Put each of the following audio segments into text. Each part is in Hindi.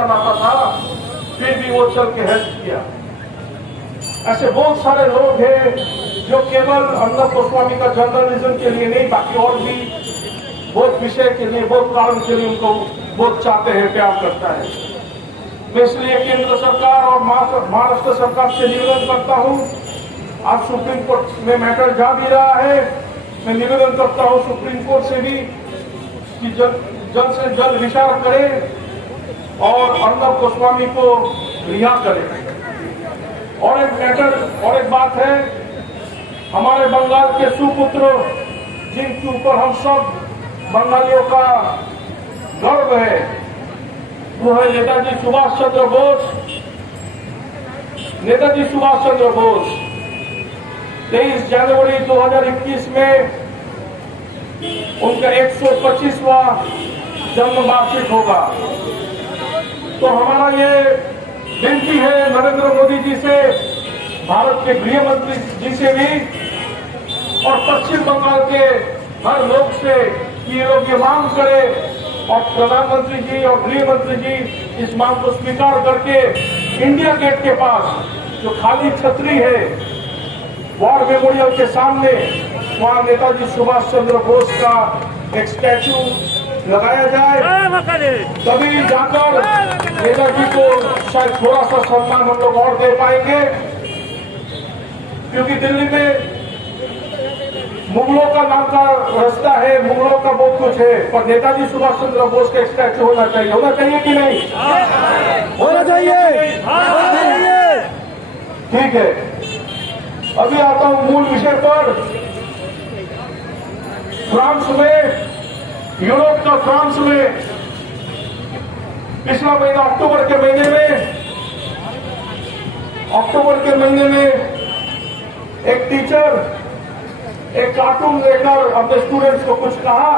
बेटा नाता था, फिर भी वो चल के हेल्प किया। ऐसे बहुत सारे लोग हैं जो केवल अर्नब गोस्वामी का जर्नलिज्म के लिए नहीं, बाकी और भी बहुत विषय के लिए, बहुत कारण के लिए उनको बहुत चाहते हैं, प्यार करता है। मैं इसलिए केंद्र सरकार और महाराष्ट्र सरकार से निवेदन करता हूं, आज सुप्रीम कोर्ट में मैटर जा भी रहा है, मैं निवेदन करता हूं सुप्रीम कोर्ट से भी कि जल्द से जल्द विचार करें और अर्नब गोस्वामी को रिहा करें। और एक मैटर और एक बात है, हमारे बंगाल के सुपुत्र जिनके ऊपर हम सब बंगालियों का गर्व है, वो है नेताजी सुभाष चंद्र बोस। नेताजी सुभाष चंद्र बोस 23 जनवरी 2021 में उनका 125वां जन्म वार्षिक होगा। तो हमारा ये विनती है नरेंद्र मोदी जी से, भारत के गृह मंत्री जी से भी और पश्चिम बंगाल के हर लोग से कि ये लोग ये मांग करें और प्रधानमंत्री जी और गृह मंत्री जी इस मांग को स्वीकार करके इंडिया गेट के पास जो खाली छतरी है वॉर मेमोरियल के सामने, वहां नेताजी सुभाष चंद्र बोस का एक स्टैचू लगाया जाए, तभी जाकर नेताजी को शायद थोड़ा सा सम्मान हम लोग और दे पाएंगे। क्योंकि दिल्ली में मुगलों का नाम का रास्ता है, मुगलों का बहुत कुछ है, पर नेताजी सुभाष चंद्र बोस का स्टैचू होना चाहिए कि नहीं? होना चाहिए। ठीक है, अभी आता हूं मूल विषय पर। फ्रांस में, यूरोप का फ्रांस में पिछला महीना अक्टूबर के महीने में एक टीचर एक कार्टून लेकर अपने स्टूडेंट्स को कुछ कहा।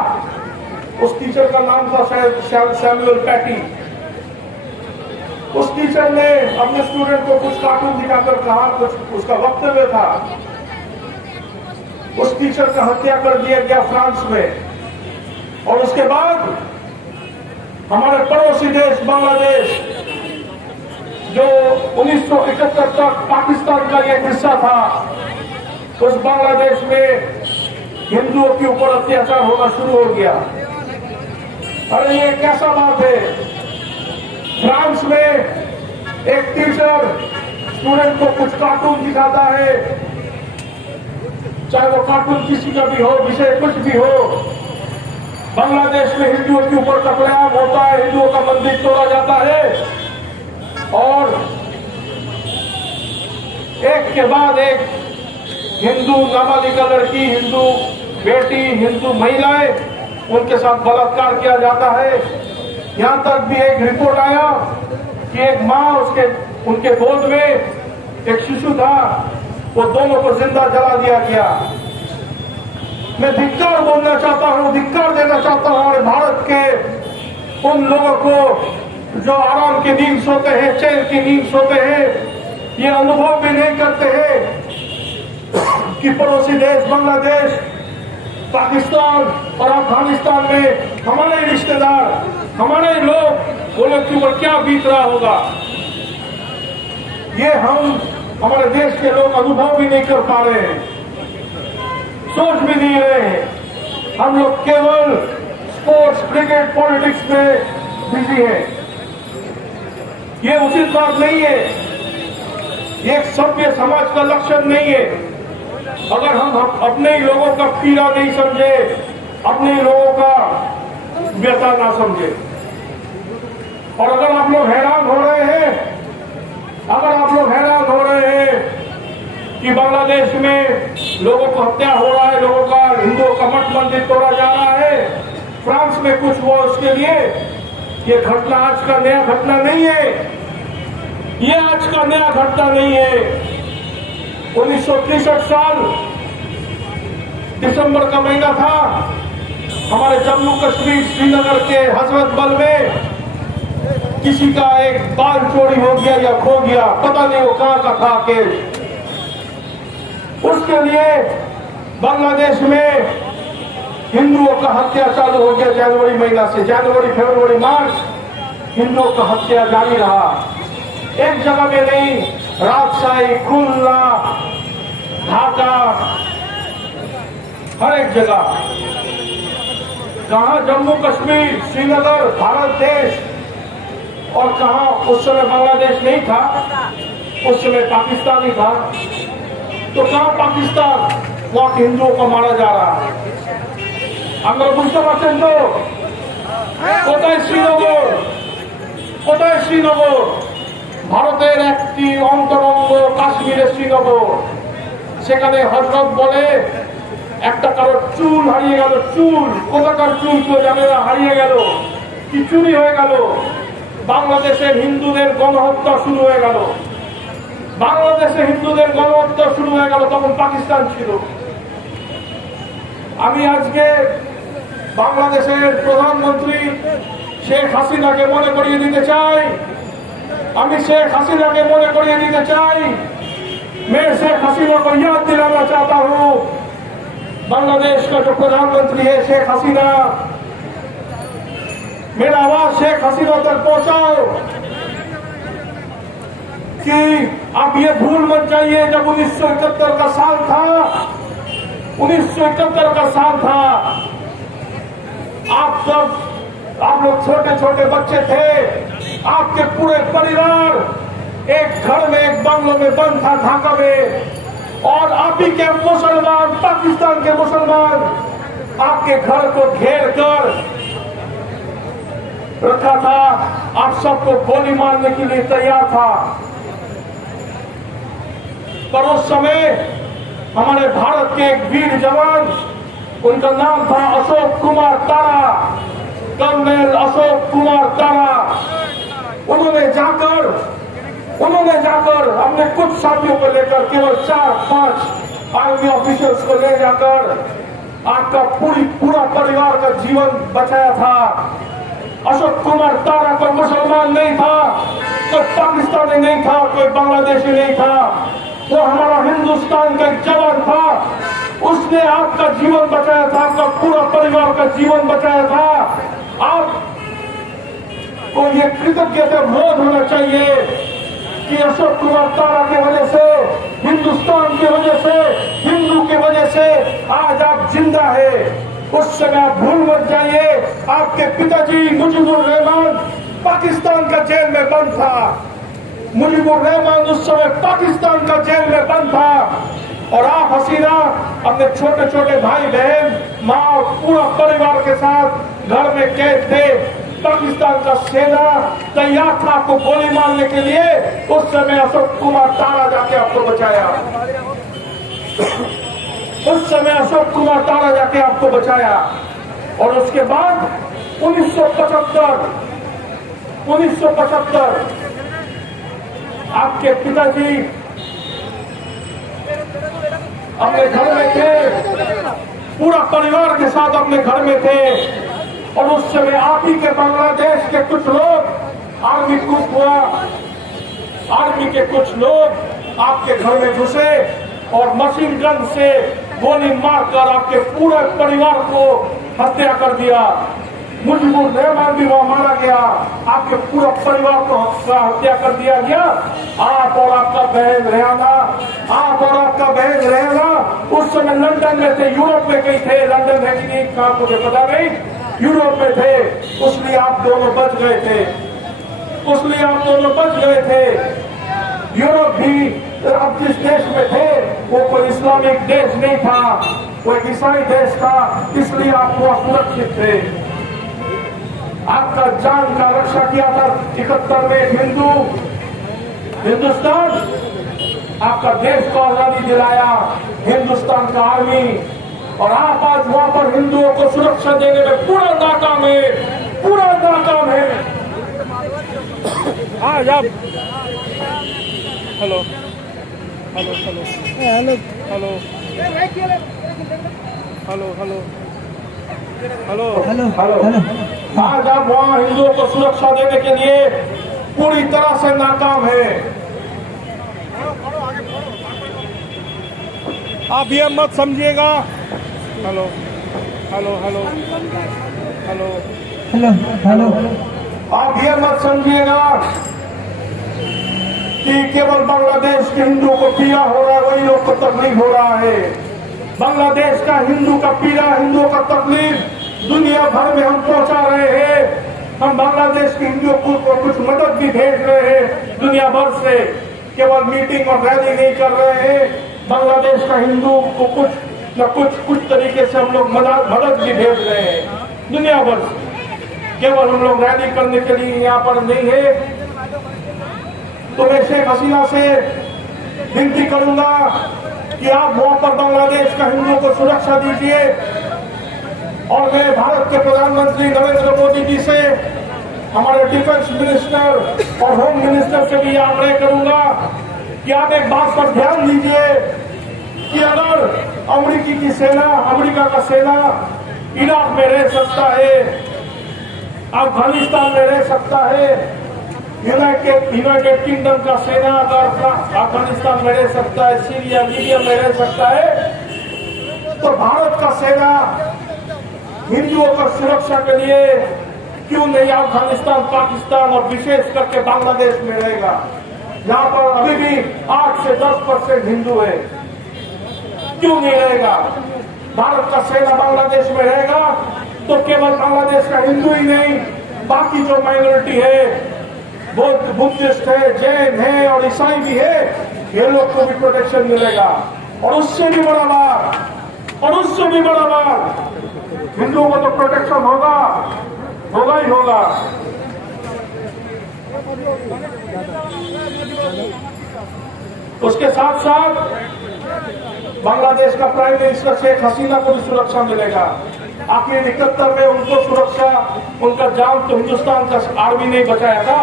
उस टीचर का नाम था शायद सैमुअल पैटी। उस टीचर ने अपने स्टूडेंट को कुछ कार्टून दिखाकर कहा, कुछ उसका वक्तव्य था। उस टीचर का हत्या कर दिया गया फ्रांस में। और उसके बाद हमारे पड़ोसी देश बांग्लादेश, जो 1971 तक पाकिस्तान का एक हिस्सा था, उस बांग्लादेश में हिंदुओं के ऊपर अत्याचार होना शुरू हो गया। अरे ये कैसा बात है? फ्रांस में एक टीचर स्टूडेंट को कुछ कार्टून दिखाता है, चाहे वो कार्टून किसी का भी हो, विषय कुछ भी हो। बांग्लादेश में हिंदुओं के ऊपर कत्लेआम होता है, हिंदुओं का मंदिर तोड़ा जाता है और एक के बाद एक हिंदू नाबालिगा लड़की, हिंदू बेटी, हिंदू महिलाएं, उनके साथ बलात्कार किया जाता है। यहां तक भी एक रिपोर्ट आया कि एक मां उनके गोद में एक शिशु था, वो दोनों को जिंदा जला दिया गया। मैं धिक्कार बोलना चाहता हूं, धिक्कार देना चाहता हूं हमारे भारत के उन लोगों को जो आराम की नींद सोते हैं, चैन की नींद सोते हैं, ये अनुभव भी नहीं करते हैं कि पड़ोसी देश बांग्लादेश, पाकिस्तान और अफगानिस्तान में हमारे रिश्तेदार, हमारे लोग, वो लोग के ऊपर क्या बीत रहा होगा, ये हम हमारे देश के लोग अनुभव भी नहीं कर पा रहे हैं, सोच भी नहीं रहे हैं। हम लोग केवल स्पोर्ट्स, क्रिकेट, पॉलिटिक्स में बिजी हैं। ये उचित बात नहीं है, ये एक सभ्य समाज का लक्षण नहीं है। अगर हम अपने ही लोगों का पीड़ा नहीं समझे, अपने ही लोगों का व्यथा ना समझे, और अगर आप लोग हैरान हो रहे हैं, कि बांग्लादेश में लोगों को हत्या हो रहा है, लोगों का, हिंदुओं का मठ मंदिर तोड़ा जा रहा है, फ्रांस में कुछ हुआ उसके लिए, ये घटना आज का नया घटना नहीं है, ये आज का नया घटना नहीं है। 1963 साल दिसंबर का महीना था, हमारे जम्मू कश्मीर श्रीनगर के हजरत बल में किसी का एक बाल चोरी हो गया या खो गया, पता नहीं वो कहां का था केस। उसके लिए बांग्लादेश में हिंदुओं का हत्या चालू हो गया जनवरी महीना से, जनवरी, फरवरी, मार्च हिंदुओं का हत्या जारी रहा। एक जगह में नहीं, राजशाही, खुलना, ढाका, हर एक जगह। कहां जम्मू कश्मीर, श्रीनगर, भारत देश, और कहां उस समय बांग्लादेश नहीं था, उस समय पाकिस्तान ही था। तो कहां पाकिस्तान, वहां हिंदुओं को मारा जा रहा है। আমরা বুঝতে পারছেন তো কোথায় শ্রীনগর, কোথায় শ্রীনগর? ভারতের একটি অন্তরঙ্গ কাশ্মীরের শ্রীনগর। সেখানে হযরত বলে একটা কারোর চুল হারিয়ে গেল, চুল, কোথাকার চুল কেউ জানে না, হারিয়ে গেল, কি চুরি হয়ে গেল। বাংলাদেশের হিন্দুদের গণহত্যা শুরু হয়ে গেল। বাংলাদেশে হিন্দুদের গণহত্যা শুরু হয়ে গেল, তখন পাকিস্তান ছিল। আমি আজকে বাংলাদেশের প্রধানমন্ত্রী শেখ হাসিনাকে মনে করিয়ে দিতে চাই, আমি শেখ হাসিনাকে মনে করিয়ে দিতে চাই। मैं शेख हसीना को याद दिलाना चाहता हूं, बांग्लादेश का जो प्रधानमंत्री है शेख हसीना, मेरा आवाज शेख हसीना तक पहुंचाओ कि आप ये भूल मत जाइए, जब 1971 का साल था, 1971 का साल था, आप लोग छोटे छोटे बच्चे थे, आपके पूरे परिवार एक घर में, एक बंगलों में बंद था ढाका में, और आप ही के मुसलमान, पाकिस्तान के मुसलमान आपके घर को घेर कर रखा था, आप सबको गोली मारने के लिए तैयार था। पर उस समय हमारे भारत के एक वीर जवान, उनका नाम था अशोक कुमार तारा, कर्नल अशोक कुमार तारा, उन्होंने जाकर अपने कुछ साथियों को लेकर, केवल 4-5 आर्मी ऑफिसर्स को ले जाकर आपका पूरा परिवार का जीवन बचाया था। अशोक कुमार तारा कोई मुसलमान नहीं था, कोई पाकिस्तानी नहीं था, कोई बांग्लादेशी नहीं था, वो हमारा हिंदुस्तान का एक जवान था। उसने आपका जीवन बचाया था, आपका पूरा परिवार का जीवन बचाया था। आपको ये कृतज्ञता बोध होना चाहिए कि अशोक कुमार तारा की वजह से, हिंदुस्तान की वजह से, हिंदू की वजह से आज आप जिंदा है। उस समय आप भूल मत जाइए, आपके पिताजी मुजीबुर रहमान पाकिस्तान का जेल में बंद था। मुजीबुर रहमान उस समय पाकिस्तान का जेल में बंद था, और आप हसीना अपने छोटे छोटे भाई बहन, माँ और पूरा परिवार के साथ घर में कैद थे। पाकिस्तान का सेना तैयार था आपको गोली मारने के लिए, उस समय अशोक कुमार तारा जाके आपको बचाया। उस समय अशोक कुमार तारा जाके आपको बचाया। और उसके बाद 1975 आपके पिताजी अपने घर में थे, पूरा परिवार के साथ अपने घर में थे, और उस समय आप ही के बांग्लादेश के कुछ लोग, आर्मी कूप हुआ, आर्मी के कुछ लोग आपके घर में घुसे और मशीन गन से गोली मारकर आपके पूरे परिवार को हत्या कर दिया। मुजीबुर रहमान भी वहां मारा गया, आपके पूरा परिवार को हत्या कर दिया गया। आप और आपका बहन रेहाना उस समय लंदन में थे, यूरोप में कहीं थे, लंदन है कि नहीं कहा मुझे पता नहीं, यूरोप में थे, उसलिए आप दोनों बच गए थे। यूरोप भी आप जिस देश में थे वो कोई इस्लामिक देश नहीं था, वो एक ईसाई देश था, इसलिए आप वहां सुरक्षित थे। आपका जान का रक्षा किया था 71 में हिंदुस्तान, आपका देश को आजादी दिलाया हिंदुस्तान का आर्मी, और आप आज वहां पर हिंदुओं को सुरक्षा देने में पूरा नाकाम है। आज आप हेलो आज आप वहां हिंदुओं को सुरक्षा देने के लिए पूरी तरह से नाकाम है। आप ये मत समझिएगा। आप ये मत समझिएगा कि केवल बांग्लादेश के हिंदुओं को पीड़ा हो रहा है, वही लोग को तकलीफ हो रहा है। बांग्लादेश का हिंदू का पीड़ा, हिंदुओं का तकलीफ दुनिया भर में हम पहुंचा रहे हैं। हम बांग्लादेश के हिंदुओं को कुछ मदद भी भेज रहे हैं दुनिया भर से। केवल मीटिंग और रैली नहीं कर रहे हैं, बांग्लादेश का हिंदू को कुछ न कुछ तरीके से हम लोग मदद भी भेज रहे हैं दुनिया भर से। केवल हम लोग रैली करने के लिए यहाँ पर नहीं है। तो मैं शेख हसीना से विनती करूंगा कि आप वहां पर बांग्लादेश का हिंदुओं को सुरक्षा दीजिए। और मैं भारत के प्रधानमंत्री नरेंद्र मोदी जी से, हमारे डिफेंस मिनिस्टर और होम मिनिस्टर से भी आग्रह करूंगा कि आप एक बात पर ध्यान दीजिए कि अगर अमेरिकी की सेना, अमेरिका का सेना इराक में रह सकता है, अफगानिस्तान में रह सकता है, यूनाइटेड किंगडम का सेना अगर अफगानिस्तान में रह सकता है, सीरिया, लीबिया में रह सकता है, तो भारत का सेना हिंदुओं की सुरक्षा के लिए क्यों नहीं अफगानिस्तान, पाकिस्तान और विशेष करके बांग्लादेश में रहेगा, जहां पर अभी भी 8 से 10% हिंदू है। क्यों नहीं रहेगा? भारत का सेना बांग्लादेश में रहेगा तो केवल बांग्लादेश का हिंदू ही नहीं, बाकी जो माइनॉरिटी है, बुद्धिस्ट है, जैन है और ईसाई भी है, ये लोग को भी प्रोटेक्शन मिलेगा। और उससे भी बड़ा बात, हिंदुओं को तो प्रोटेक्शन होगा ही होगा। उसके साथ साथ बांग्लादेश का प्राइम मिनिस्टर शेख हसीना को भी सुरक्षा मिलेगा। आखिर 71 में उनको सुरक्षा, उनका जान तो हिंदुस्तान का आर्मी नहीं बचाया था।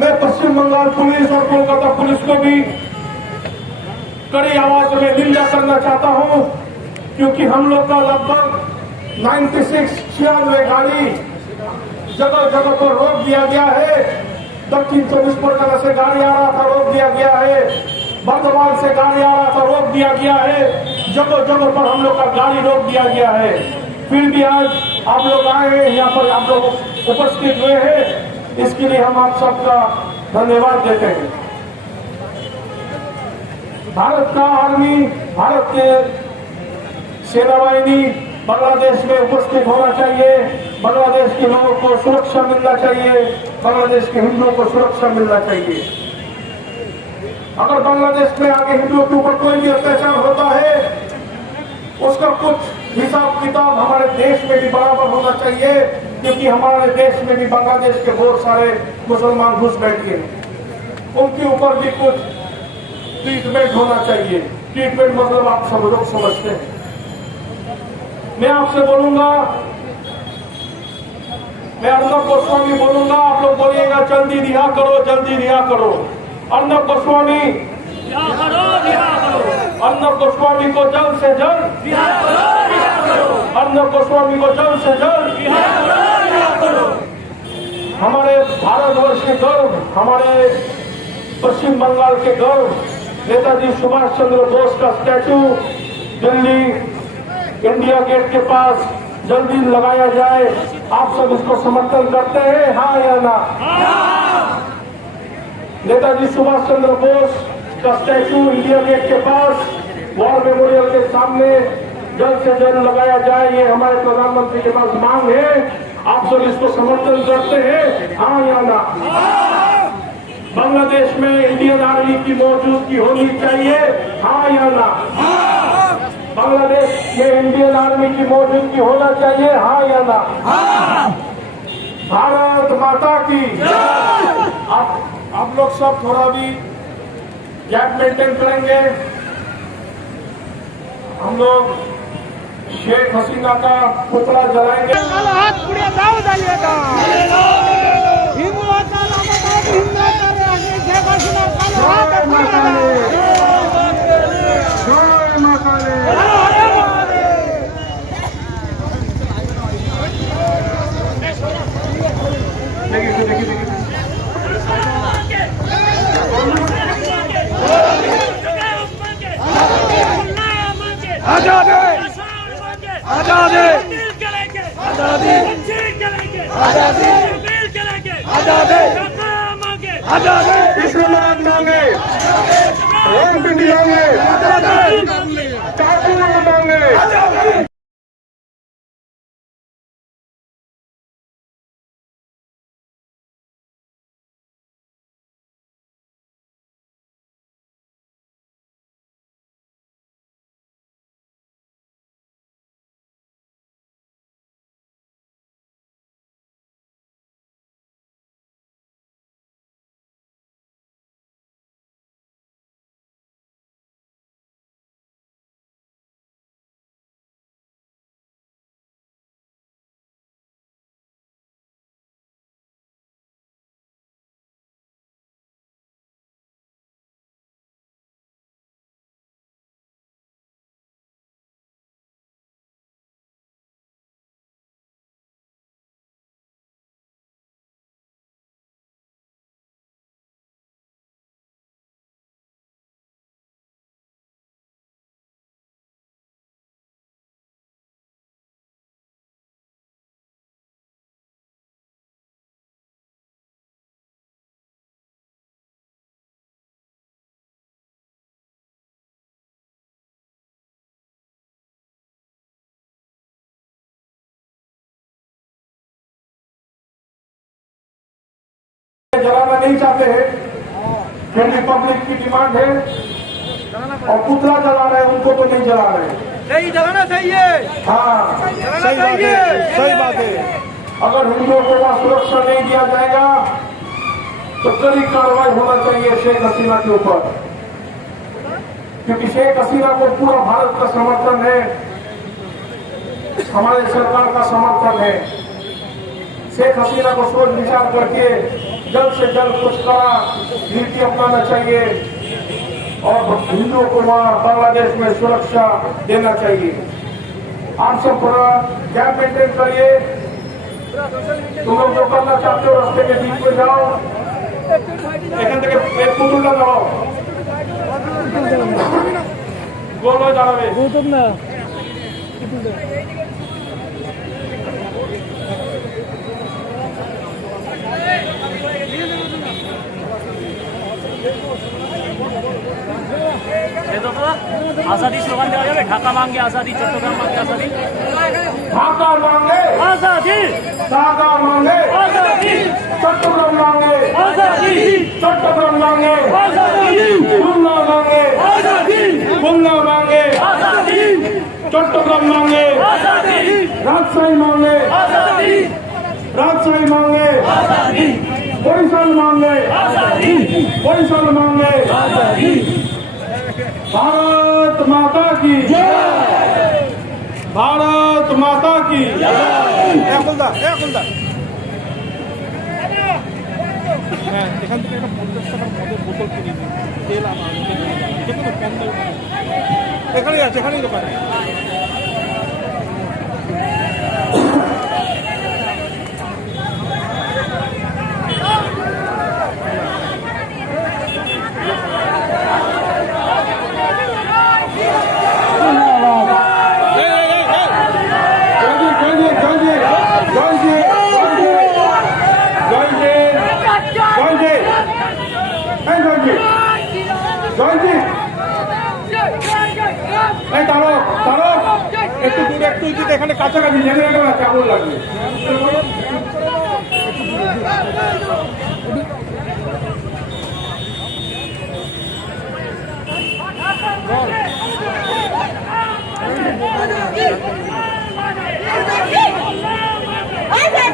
मैं पश्चिम बंगाल पुलिस और कोलकाता पुलिस को भी कड़ी आवाज में निंदा करना चाहता हूं, क्योंकि हम लोग का लगभग 96 गाड़ी जगह जगह पर रोक दिया गया है। दक्षिण 24 परगना से गाड़ी आ रहा था, रोक दिया गया है। बर्धमान से गाड़ी आ रहा था, रोक दिया गया है। जगह जगह पर हम लोग का गाड़ी रोक दिया गया है। फिर भी आज आप लोग आए हैं, यहाँ पर आप लोग उपस्थित हुए हैं, इसके लिए हम आप सबका धन्यवाद देते हैं। भारत का आर्मी, भारत के सेना वाहिनी बांग्लादेश में उपस्थित होना चाहिए। बांग्लादेश के लोगों को सुरक्षा मिलना चाहिए, बांग्लादेश के हिंदुओं को सुरक्षा मिलना चाहिए। अगर बांग्लादेश में आगे हिंदुओं के ऊपर कोई भी अत्याचार होता है, उसका कुछ हिसाब किताब हमारे देश में भी बराबर होना चाहिए, क्योंकि हमारे देश में भी बांग्लादेश के बहुत सारे मुसलमान घुस बैठे हैं। उनके ऊपर भी कुछ ट्रीटमेंट होना चाहिए। ट्रीटमेंट मतलब आप सब लोग समझते हैं। मैं आपसे बोलूंगा, मैं अर्नब गोस्वामी बोलूंगा, आप लोग बोलिएगा जल्दी रिहा करो, जल्दी रिहा करो। अर्नब गोस्वामी, अर्नब गोस्वामी को जल्द से जल्द, अर्नब गोस्वामी को जल्द से जल्द। हमारे भारतवर्ष के गर्व, हमारे पश्चिम बंगाल के गर्व नेताजी सुभाष चंद्र बोस का स्टैचू दिल्ली इंडिया गेट के पास जल्दी लगाया जाए। आप सब इसको समर्थन करते हैं, हाँ या ना? नेताजी सुभाष चंद्र बोस का स्टैचू इंडिया गेट के पास वॉर मेमोरियल के सामने जल्द से जल्द लगाया जाए, ये हमारे प्रधानमंत्री के पास मांग है। आप सब इसको समर्थन करते हैं, हाँ या ना? बांग्लादेश में इंडियन आर्मी की मौजूदगी होनी चाहिए, हाँ या ना? बांग्लादेश में इंडियन आर्मी की मौजूदगी होना चाहिए, हाँ या ना? भारत माता की। आप लोग सब थोड़ा भी गैप मेंटेन करेंगे। हम लोग शेख हसीना का पुतला जलाएंगे। हाथ पुढे जाऊ जाइएगा। आजादी, आजादी, आजादी, आजादी मिल चलेंगे आजादी मांगे आजादी विश्वनाथ मांगे राम पिंडी मांगे ठाकुर मांगे जलाना नहीं चाहते हैं क्योंकि पब्लिक की डिमांड है और पुतला जला रहे हैं उनको तो नहीं जला रहे। नहीं जलाना चाहिए हाँ सही बात है सही बात है अगर हिंदुओं को वहां सुरक्षा नहीं दिया जाएगा तो कड़ी कार्रवाई होना चाहिए शेख हसीना के ऊपर, क्योंकि शेख हसीना को पूरा भारत का समर्थन है, हमारे सरकार का समर्थन है। शेख हसीना को सोच विचार करके जल्द से जल्द कुछ कड़ा नीति अपनाना चाहिए और हिंदुओं को वहां बांग्लादेश में सुरक्षा देना चाहिए। आप सब थोड़ा गैप मेंटेन करिए, तुम लोग जो करना चाहते हो रास्ते के बीच में जाओ, এখান থেকে এক পুতুলটা দাও গোল হয়ে দাঁড়াবে आजादी स्लोगान देওয়া যাবে ঢাকা মাঙ্গে আজাদি চট্টগ্রাম মাঙ্গে আজাদি ঢাকা মাঙ্গে আজাদি ঢাকা মাঙ্গে আজাদি চট্টগ্রাম মাঙ্গে আজাদি চট্টগ্রাম মাঙ্গে আজাদি খুলনা মাঙ্গে আজাদি খুলনা মাঙ্গে আজাদি চট্টগ্রাম মাঙ্গে আজাদি রাজশাহী মাঙ্গে আজাদি রাজশাহী মাঙ্গে আজাদি বরিশাল মাঙ্গে আজাদি বরিশাল মাঙ্গে আজাদি भारत माता की जय, भारत माता की जय। হ্যাঁ এখান থেকে একটা 50 টাকার মদের বোতল কিনে নিন তেল আমার যে কোনো কম দামে এখানেই আছে এখানেই দোকানে একটু দূরে একটু যদি এখানে কাছাকাছি জেনারেটর আছে কেমন লাগবে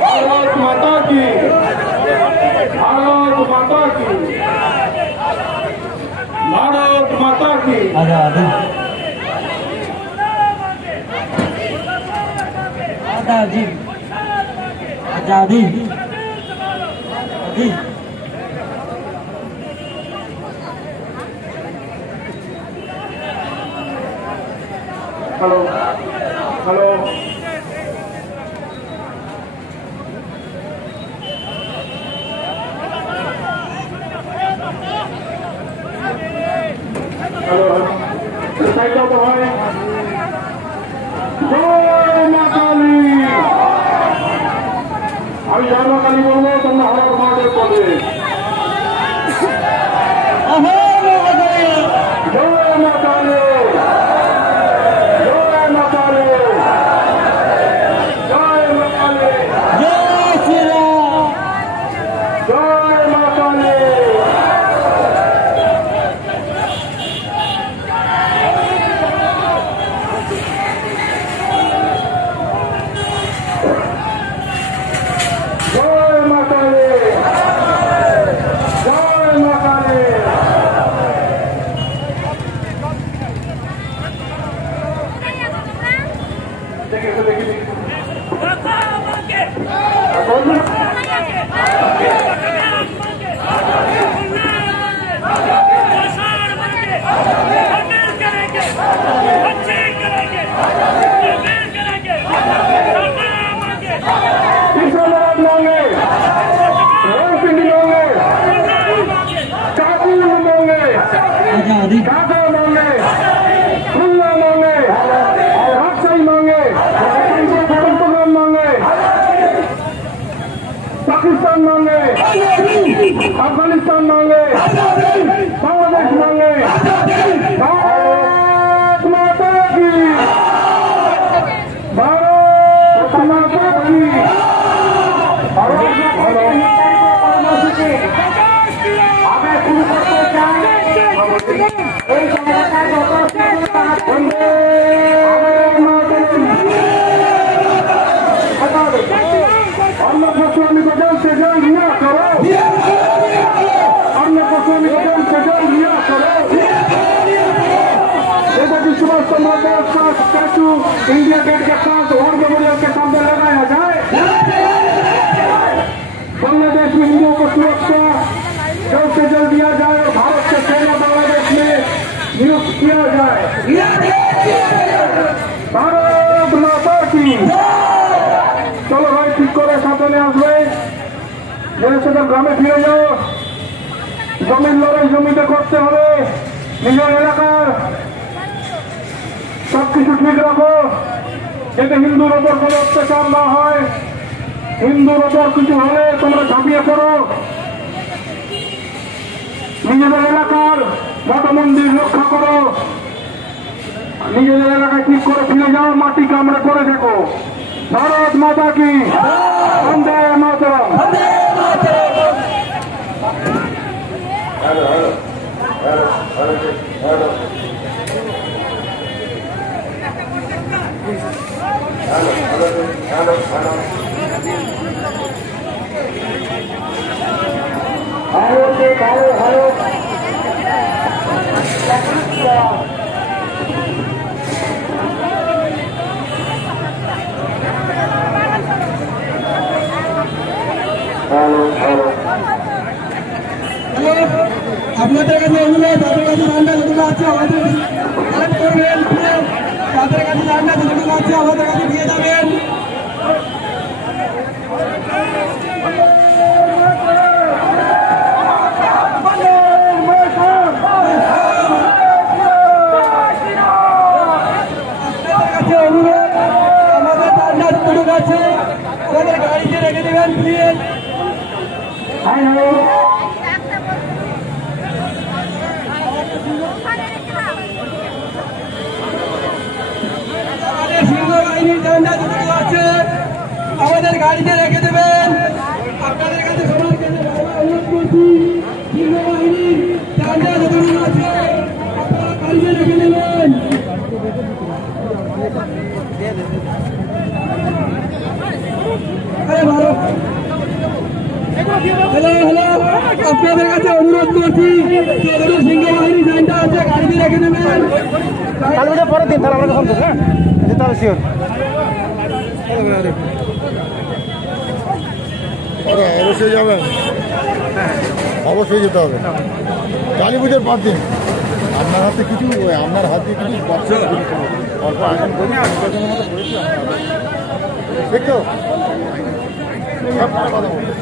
भारत माता की भारत माता की भारत माता की आजादी आजादी आजादी आजादी hello hello hello side of भाई जय माता दी। আমি জয় মা কালী বলবো, তোমরা হর মহাদেব বলবে। জয় মা কালী, জয় মা কালী, জয় মা কালী, জয় শ্রীরাম। জয় মা কালী। জয় মা কালী, জয় মা কালী। দেখি দেখি দেখি किशोरलाल मांगे, रोशनी मांगे, काबुल मांगे, आजादी ढाका मांगे, खुल्ला मांगे, राजशाही मांगे, चट्टग्राम मांगे, पाकिस्तान मांगे, अफगानिस्तान मांगे, बांग्लादेश मांगे। भारत माता की, भारत माता की। আমি শুরু করতে চাই এই জায়গাটা अन्य गोस्वामी को जल्द से जल्द लिया करो, अन्य गोस्वामी को जल्द से जल्द लिया करो। नेताजी सुभाष चंद्र बोस का स्टैचू इंडिया गेट के पास वॉर मेमोरियल के सामने लगाया जाए। बांग्लादेश में हिंदुओं को सुरक्षा जल्द से जल्द दिया जाए और भारत से सेना बांग्लादेश में नियुक्त किया जाए। भारत माता की। চলো ভাই, ঠিক করে সাবধানে আসবে। জেনে সেটা গ্রামে ফিরে যাও। জমির লড়াই জমিতে করতে হবে। নিজের এলাকার সবকিছু ঠিক রাখো, যাতে হিন্দুর ওপর কোনো অত্যাচার না হয়। হিন্দুর ওপর কিছু হলে তোমরা ঝাঁপিয়ে পড়ো। নিজেদের এলাকার মঠ মন্দির রক্ষা করো। নিজেদের এলাকায় ঠিক করে ফিরে যাও, মাটি কামড়ে পড়ে দেখো। भारत माता की, वंदे मातरम। আপনাদের কাছে অনুরোধ, তাদের কাছে ঠান্ডা যতটুকু আছে আমাদের কালেক্ট করবেন, তাদের কাছে ঠান্ডা যতটুকু আছে আমাদের কাছে দিয়ে যাবেন। অনুরোধ, আমাদের ঠান্ডা যতটুকু আছে আমাদের গাড়িতে রেখে দেবেন প্লিজ। সিংহবাহিনীর ঝান্ডা যতটুকু আছে আমাদের গাড়িতে রেখে দেবেন। আপনাদের কাছে সবার কাছে অনুরোধ করছি, সিংহবাহিনীর ঝান্ডা যতটুকু আছে আপনারা গাড়িতে রেখে দেবেন। হ্যালো হ্যালো, আপনাদের কাছে অনুরোধ করছি, সিংহবাহিনীর ঝান্ডা আছে গাড়িতে রেখে দেবেন। কালকে পরের দিন তাহলে আমরা কখন হ্যাঁ যেতে হবে শিওর। অবশ্যই যাবেন, অবশ্যই যেতে হবে। কালী পুজোর 5 দিন আপনার হাতে কিছু, আপনার হাতে কিছু অল্প আয়োজন করি, নির্বাচনের মতো করেছি ঠিক তো।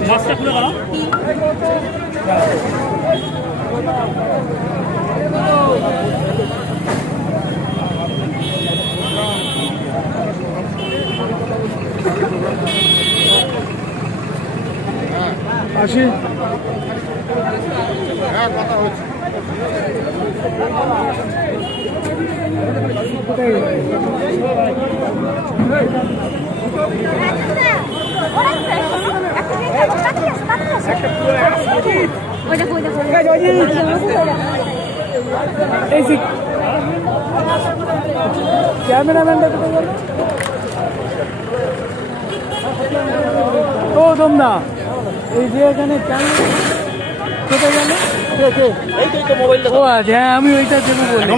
মাছটা খুলে গেল। আসি। হ্যাঁ কথা হচ্ছে। ক্যামেরাম্যানটা কোথায় গেল? ও তোমরা এই যে এখানে ক্যামেরা কোথায় গেল? কে কে? ও আচ্ছা, হ্যাঁ আমি ওইটা দেবো বলি।